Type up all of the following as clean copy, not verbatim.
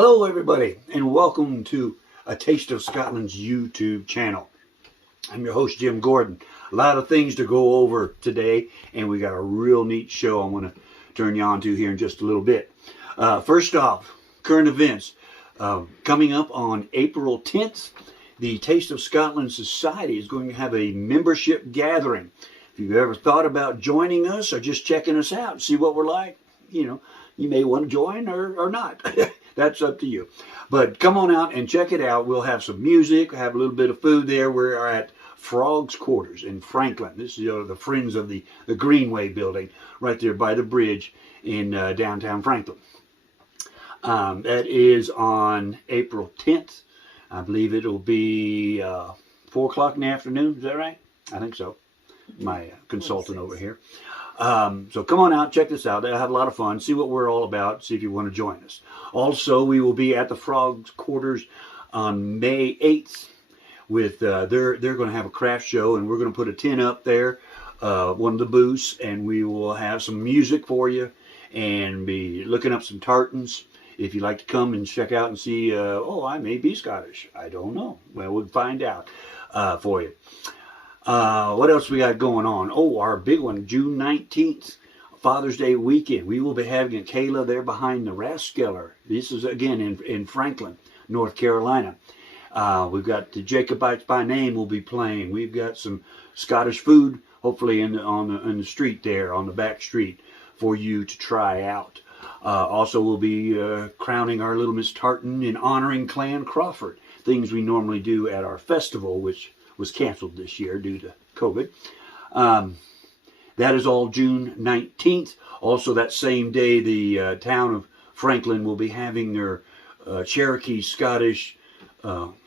Hello everybody and welcome to A Taste of Scotland's YouTube channel. I'm your host Jim Gordon. A lot of things to go over today and we got a real neat show I'm going to turn you on to here in just a little bit. First off, current events. Coming up on April 10th, the Taste of Scotland Society is going to have a membership gathering. If you've ever thought about joining us or just checking us out, see what we're like, you may want to join or not. That's up to you. But come on out and check it out. We'll have some music, have a little bit of food there. We're at Frog's Quarters in Franklin. This is the Friends of the Greenway building right there by the bridge in downtown Franklin. That is on April 10th. I believe it'll be 4 o'clock in the afternoon. Is that right? I think so. My consultant over here. So come on out, check this out. They'll have a lot of fun. See what we're all about. See if you want to join us. Also, we will be at the Frog's Quarters on May 8th. With they're going to have a craft show, and we're going to put a tent up there, one of the booths, and we will have some music for you, and be looking up some tartans. If you'd like to come and check out and see, I may be Scottish. I don't know. Well, we'll find out for you. What else we got going on? Oh, our big one, June 19th, Father's Day weekend. We will be having a Kayla there behind the Raskeller. This is, again, in Franklin, North Carolina. We've got the Jacobites by Name will be playing. We've got some Scottish food, hopefully in the street there, on the back street, for you to try out. Also, we'll be crowning our little Miss Tartan and honoring Clan Crawford, things we normally do at our festival, which was canceled this year due to COVID. That is all June 19th. Also, that same day, the town of Franklin will be having their Cherokee Scottish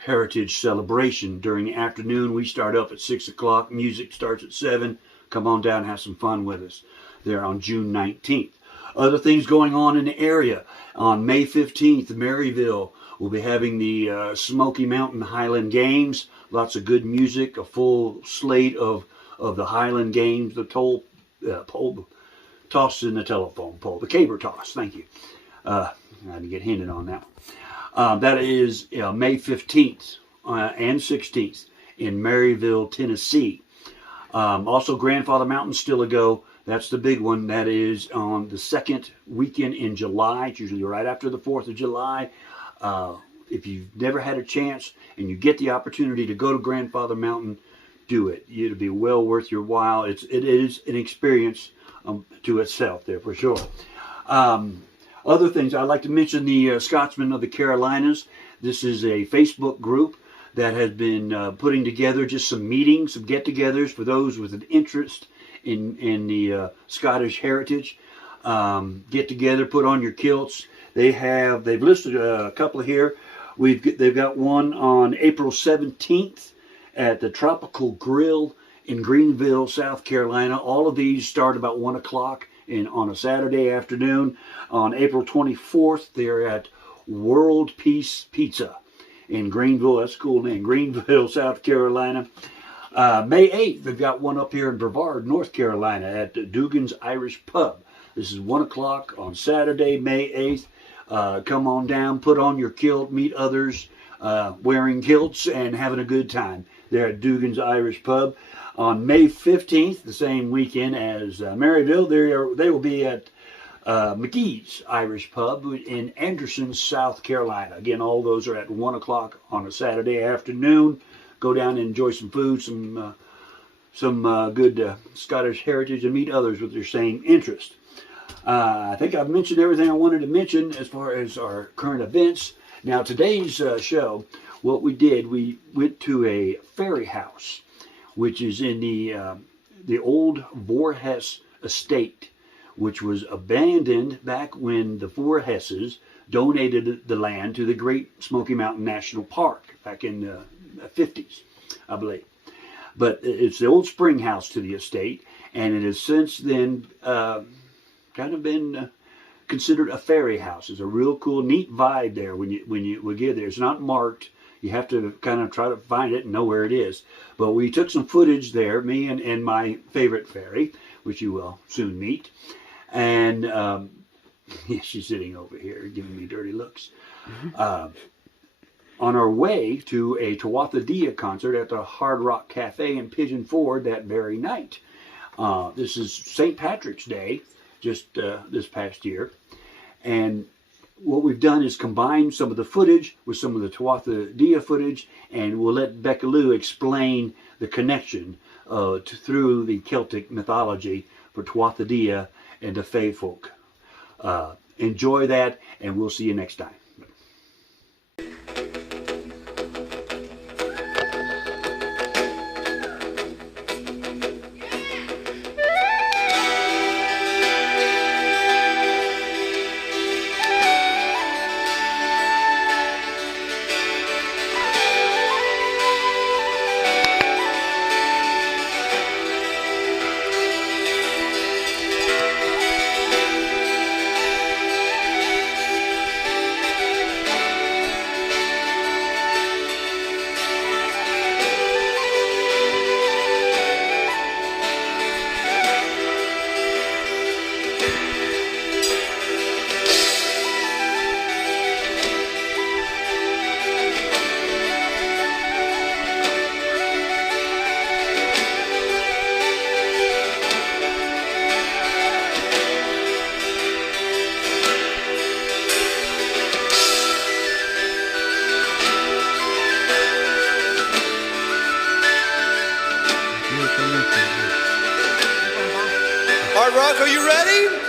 Heritage Celebration during the afternoon. We start up at 6 o'clock. Music starts at 7. Come on down and have some fun with us there on June 19th. Other things going on in the area. On May 15th, Maryville will be having the Smoky Mountain Highland Games. Lots of good music, a full slate of the Highland Games, the pole toss in the telephone pole, the caber toss, thank you. I had to get hinted on that one. That is May 15th and 16th in Maryville, Tennessee. Also, Grandfather Mountain still a go. That's the big one. That is on the second weekend in July. It's usually right after the 4th of July. If you've never had a chance and you get the opportunity to go to Grandfather Mountain, do it. It'll be well worth your while. It is an experience to itself there for sure. Other things, I'd like to mention the Scotsmen of the Carolinas. This is a Facebook group that has been putting together just some meetings, some get-togethers for those with an interest in the Scottish heritage. Get together, put on your kilts. They've listed a couple here. They've got one on April 17th at the Tropical Grill in Greenville, South Carolina. All of these start about 1 o'clock on a Saturday afternoon. On April 24th, they're at World Peace Pizza in Greenville. That's a cool name, Greenville, South Carolina. May 8th, they've got one up here in Brevard, North Carolina at Dugan's Irish Pub. This is 1 o'clock on Saturday, May 8th. Come on down, put on your kilt, meet others wearing kilts and having a good time there at Dugan's Irish Pub. On May 15th, the same weekend as Maryville, they will be at McGee's Irish Pub in Anderson, South Carolina. Again, all those are at 1 o'clock on a Saturday afternoon. Go down and enjoy some food, some good Scottish heritage, and meet others with your same interest. I think I've mentioned everything I wanted to mention as far as our current events. Now, today's show, what we did, we went to a ferry house, which is in the old Voorhess estate, which was abandoned back when the Voorhesses donated the land to the Great Smoky Mountain National Park back in the 50s, I believe. But it's the old spring house to the estate, and it has since then kind of been considered a ferry house. It's a real cool, neat vibe there when you get there. It's not marked. You have to kind of try to find it and know where it is. But we took some footage there, me and my favorite fairy, which you will soon meet. And yeah, she's sitting over here giving me dirty looks. On our way to a Tuatha Dea concert at the Hard Rock Cafe in Pigeon Forge that very night. This is St. Patrick's Day, just this past year. And what we've done is combine some of the footage with some of the Tuatha Dea footage, and we'll let Becca Lou explain the connection through the Celtic mythology for Tuatha Dea and the Fae folk. Enjoy that, and we'll see you next time. Hard Rock, are you ready?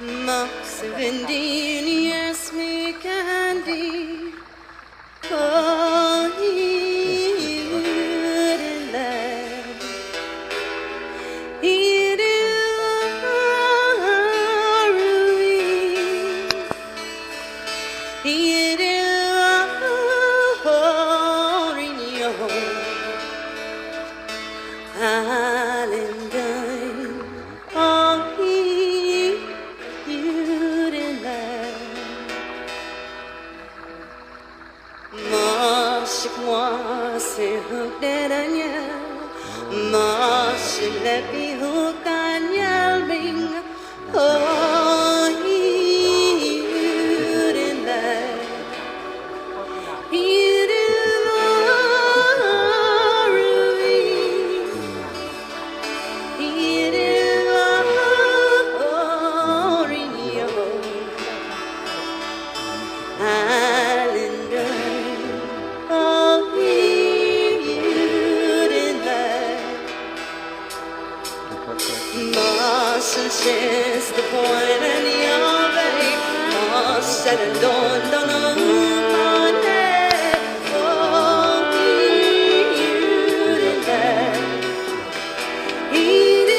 Moss of Indian, yes, me candy. Oh, you Islandine, oh, moi c'est hugdedanya mas lepi hugdanyal bing oh yudinda Since the point and the ave, said and dawned on a Monday. Oh, you that he did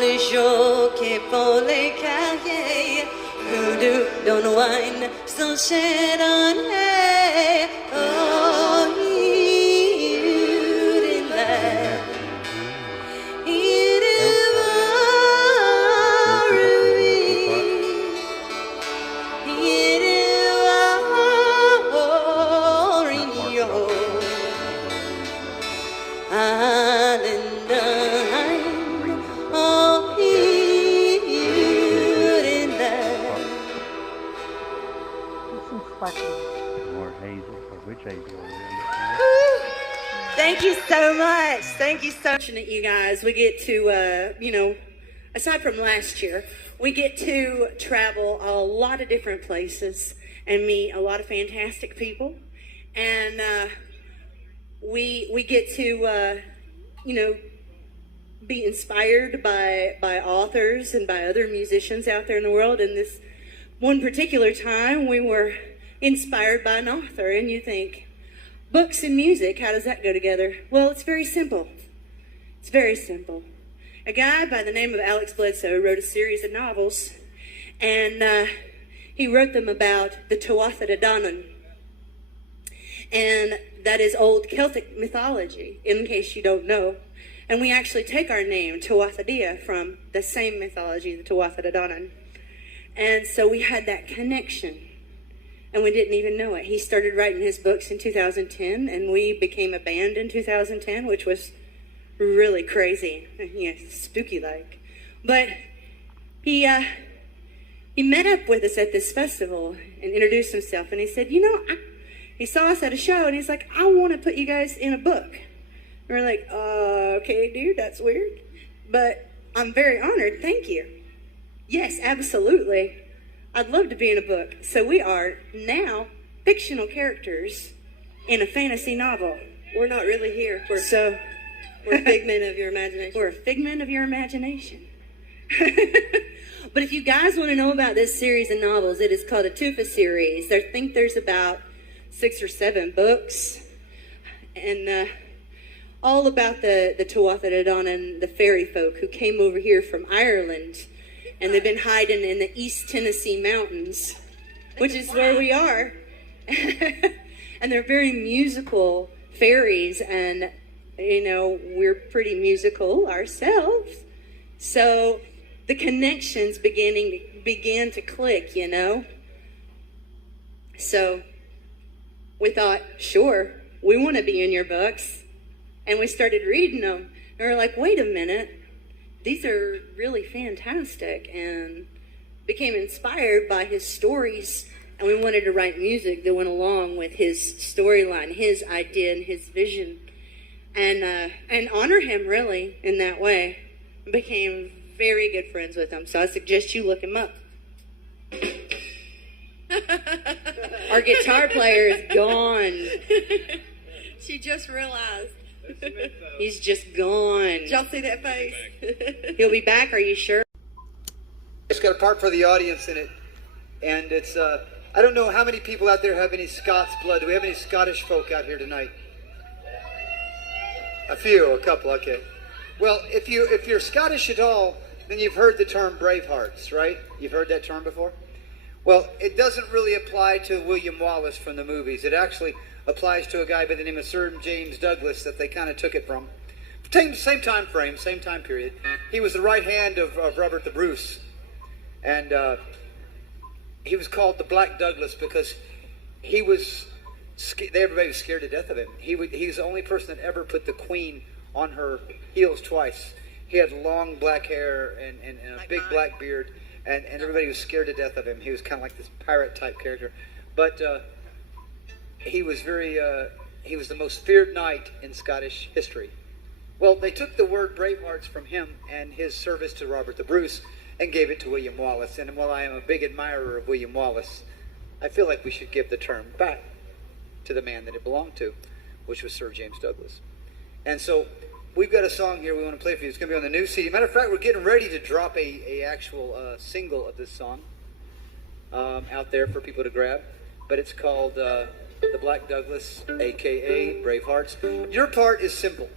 les jours qui font les cahiers, voodoo dans le wine, sans chardonnay. Oh, you did that. You did ruby. You did Rio. Or Hazel, or which Hazel? Thank you so much. Thank you so much. You guys, we get to, aside from last year, we get to travel a lot of different places and meet a lot of fantastic people. And we get to, be inspired by authors and by other musicians out there in the world. And this one particular time, we were inspired by an author, and you think, books and music, how does that go together? Well, it's very simple. It's very simple. A guy by the name of Alex Bledsoe wrote a series of novels, and he wrote them about the Tuatha Dea, and that is old Celtic mythology, in case you don't know. And we actually take our name, Tuatha Dea, from the same mythology, the Tuatha Dea. And so we had that connection. And we didn't even know it. He started writing his books in 2010, and we became a band in 2010, which was really crazy, spooky-like. But he met up with us at this festival and introduced himself, and he said, he saw us at a show, and he's like, I want to put you guys in a book. And we're like, okay, dude, that's weird. but I'm very honored. Thank you. Yes, absolutely. I'd love to be in a book. So we are now fictional characters in a fantasy novel. We're not really here. We're a figment of your imagination. We're a figment of your imagination. But if you guys want to know about this series of novels, it is called a Tuatha series. I think there's about 6 or 7 books. And all about the Tuatha Dea and the fairy folk who came over here from Ireland. And they've been hiding in the East Tennessee mountains, which is where we are. And they're very musical fairies, and, you know, we're pretty musical ourselves. So the connections began to click, you know. So we thought, sure, we want to be in your books. And we started reading them. And we're like, wait a minute. These are really fantastic, and became inspired by his stories, and we wanted to write music that went along with his storyline, his idea, and his vision, and honor him really in that way. Became very good friends with him, so I suggest you look him up. Our guitar player is gone. She just realized. He's just gone. Did y'all see that face? He'll be back, are you sure? It's got a part for the audience in it, and it's, I don't know how many people out there have any Scots blood. Do we have any Scottish folk out here tonight? A few, a couple, okay. Well, if you're Scottish at all, then you've heard the term Bravehearts, right? You've heard that term before? Well, it doesn't really apply to William Wallace from the movies. It actually applies to a guy by the name of Sir James Douglas that they kind of took it from. Same time frame, same time period. He was the right hand of Robert the Bruce. And he was called the Black Douglas because everybody was scared to death of him. He was the only person that ever put the Queen on her heels twice. He had long black hair and a big black beard, and everybody was scared to death of him. He was kind of like this pirate type character. But he was he was the most feared knight in Scottish history. Well, they took the word Bravehearts from him and his service to Robert the Bruce and gave it to William Wallace. And while I am a big admirer of William Wallace, I feel like we should give the term back to the man that it belonged to, which was Sir James Douglas. And so we've got a song here we want to play for you. It's going to be on the new CD. Matter of fact, we're getting ready to drop a actual single of this song out there for people to grab. But it's called The Black Douglas, a.k.a. Bravehearts. Your part is simple.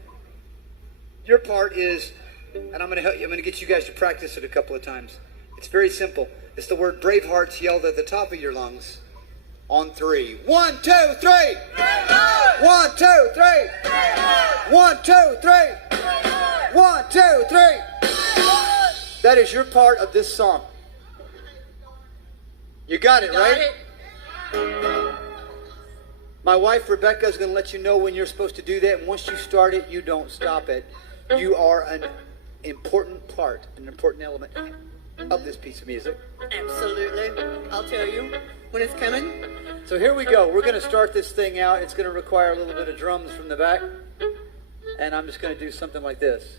Your part is, and I'm going to help you. I'm going to get you guys to practice it a couple of times. It's very simple. It's the word Bravehearts yelled at the top of your lungs on 3. 1, 2, 3. Bravehearts! 1, 2, 3. Bravehearts! 1, 2, 3. Bravehearts! 1, 2, 3. Bravehearts! That is your part of this song. You got it, right? My wife Rebecca is going to let you know when you're supposed to do that, and once you start it, you don't stop it. You are an important part, an important element of this piece of music. Absolutely. I'll tell you when it's coming. So here we go. We're going to start this thing out. It's going to require a little bit of drums from the back, and I'm just going to do something like this.